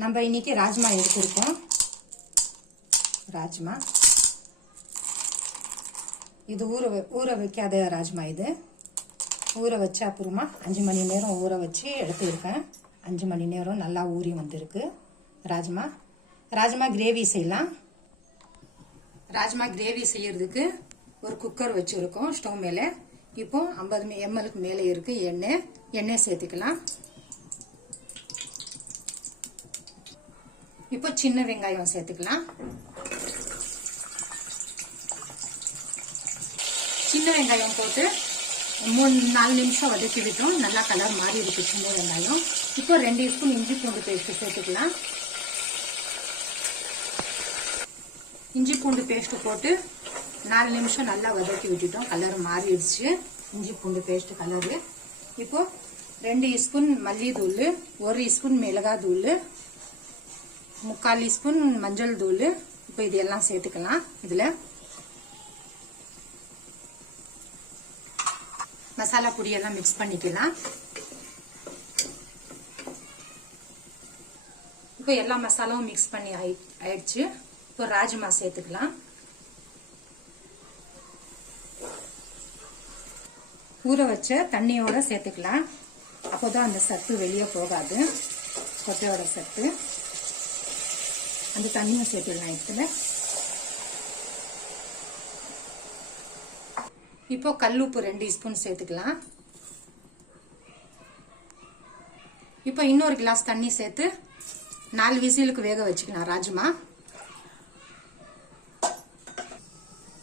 நம்ம இன்னைக்கு ராஜ்மா எடுத்திருக்கோம். ராஜ்மா இது ஊற வைக்காத ராஜ்மா. இது ஊற வச்ச அப்புறமா 5 மணி நேரம் ஊற வச்சு எடுத்துருக்கேன். 5 மணி நேரம் நல்லா ஊறி வந்திருக்கு ராஜ்மா கிரேவி செய்யலாம். ராஜ்மா கிரேவி செய்யறதுக்கு ஒரு குக்கர் வச்சிருக்கோம் ஸ்டவ் மேல. இப்போ 50 ml மேல இருக்கு எண்ணெய் சேர்த்துக்கலாம். இப்போ சின்ன வெங்காயம் சேர்த்துக்கலாம். சின்ன வெங்காயம் போட்டு 3-4 நிமிஷம் வதக்கி விட்டோம். நல்லா கலர் மாறி இருக்கு சின்ன வெங்காயம். இப்போ 2 ஸ்பூன் இஞ்சி பூண்டு பேஸ்ட் சேர்த்துக்கலாம். இஞ்சி பூண்டு பேஸ்ட் போட்டு 4 நிமிஷம் நல்லா வதக்கி விட்டுட்டோம். கலர் மாறிடுச்சு இஞ்சி பூண்டு பேஸ்ட் கலரு. இப்போ 2 ஸ்பூன் மல்லித்தூள், 1 ஸ்பூன் மிளகாய் தூள், 3/4 ஸ்பூன் மஞ்சள் தூள். இப்போ இதெல்லாம் சேர்த்துக்கலாம். இதுல மசாலா பொடியெல்லாம் மிக்ஸ் பண்ணிக்கலாம். இப்போ எல்லா மசாலாவும் மிக்ஸ் பண்ணி ஆயிடுச்சு. இப்போ ராஜ்மா சேர்த்துக்கலாம். ஊற வச்ச தண்ணியோட சேர்த்துக்கலாம். அப்போதான் அந்த சத்து வெளியே போகாது. கொட்டையோட சத்து அந்த தண்ணியும் சேர்த்துக்கலாம். இதுல இப்போ கல்லுப்பு 2 ஸ்பூன் சேர்த்துக்கலாம். இப்போ இன்னொரு கிளாஸ் தண்ணி சேர்த்து 4 விசிலுக்கு வேக வச்சுக்கலாம் ராஜ்மா.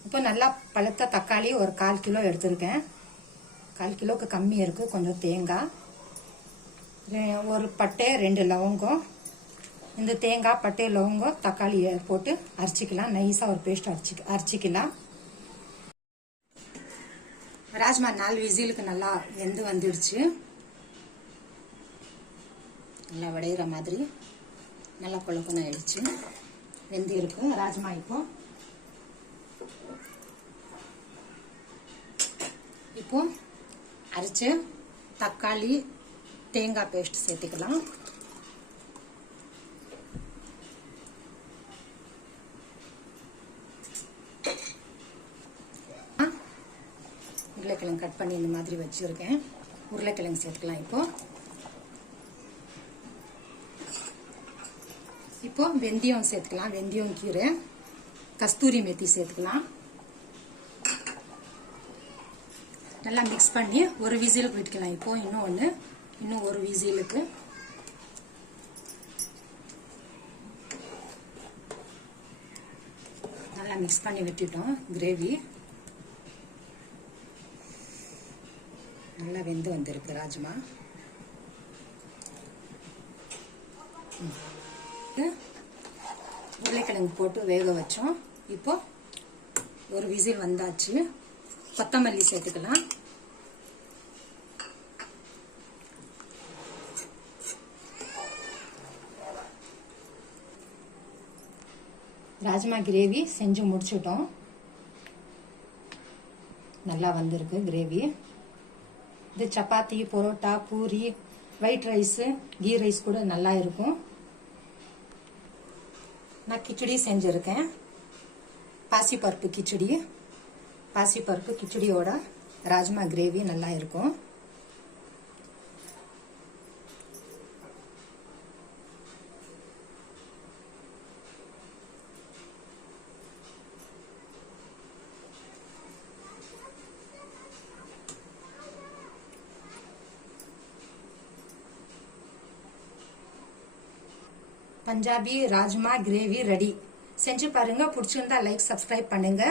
இப்போ நல்லா பழுத்த தக்காளி ஒரு 1/4 கிலோ எடுத்திருக்கேன். 1/4 கிலோக்கு கம்மி இருக்கு. கொஞ்சம் தேங்காய், ஒரு பட்டை, 2 லவங்கம். இந்த தேங்காய், பட்டை, லவங்கம், தக்காளி போட்டு அரைச்சிக்கலாம். நைஸா ஒரு பேஸ்ட் அரைச்சிக்கலாம். ராஜ்மா 4 விசிலுக்கு நல்லா வெந்து வந்துடுச்சு. நல்லா வடையிற மாதிரி நல்லா கொழுக்கணும் ஆயிடுச்சு. வெந்து இருக்கு ராஜ்மா. இப்போ அரைச்சு தக்காளி, தேங்காய் பேஸ்ட் சேர்த்துக்கலாம். உருளைக்கிழங்கு கட் பண்ணி இந்த மாதிரி வச்சிருக்கேன். உருளைக்கிழங்கு சேர்த்துக்கலாம். இப்போ வெந்தயம் சேர்த்துக்கலாம். வெந்தயம் கீரை, கஸ்தூரி மெத்தி சேர்த்துக்கலாம். நல்லா மிக்ஸ் பண்ணி ஒரு விசிலுக்கு விட்டுக்கலாம். இப்போ இன்னும் ஒரு விசிலுக்கு. நல்லா மிக்ஸ் பண்ணி விட்டுட்டோம். கிரேவி நல்லா வெந்து வந்திருக்கு ராஜ்மா. உருளைக்கிழங்கு போட்டு வேக வச்சோம். இப்போ ஒரு விசில் வந்தாச்சு. கொத்தமல்லி சேர்த்துக்கலாம். ராஜ்மா கிரேவி செஞ்சு முடிச்சுட்டோம். நல்லா வந்திருக்கு கிரேவி. இது chapati, paratha, puri, white rice, ghee rice கூட நல்லா இருக்கும். நான் கிச்சடி செஞ்சிருக்கேன். பாசிப்பருப்பு கிச்சடியோட ராஜ்மா கிரேவி நல்லா இருக்கும். Punjabi rajma gravy ready. செஞ்சு பாருங்க. பிடிச்சிருந்தா லைக், சப்ஸ்கிரைப் பண்ணுங்க.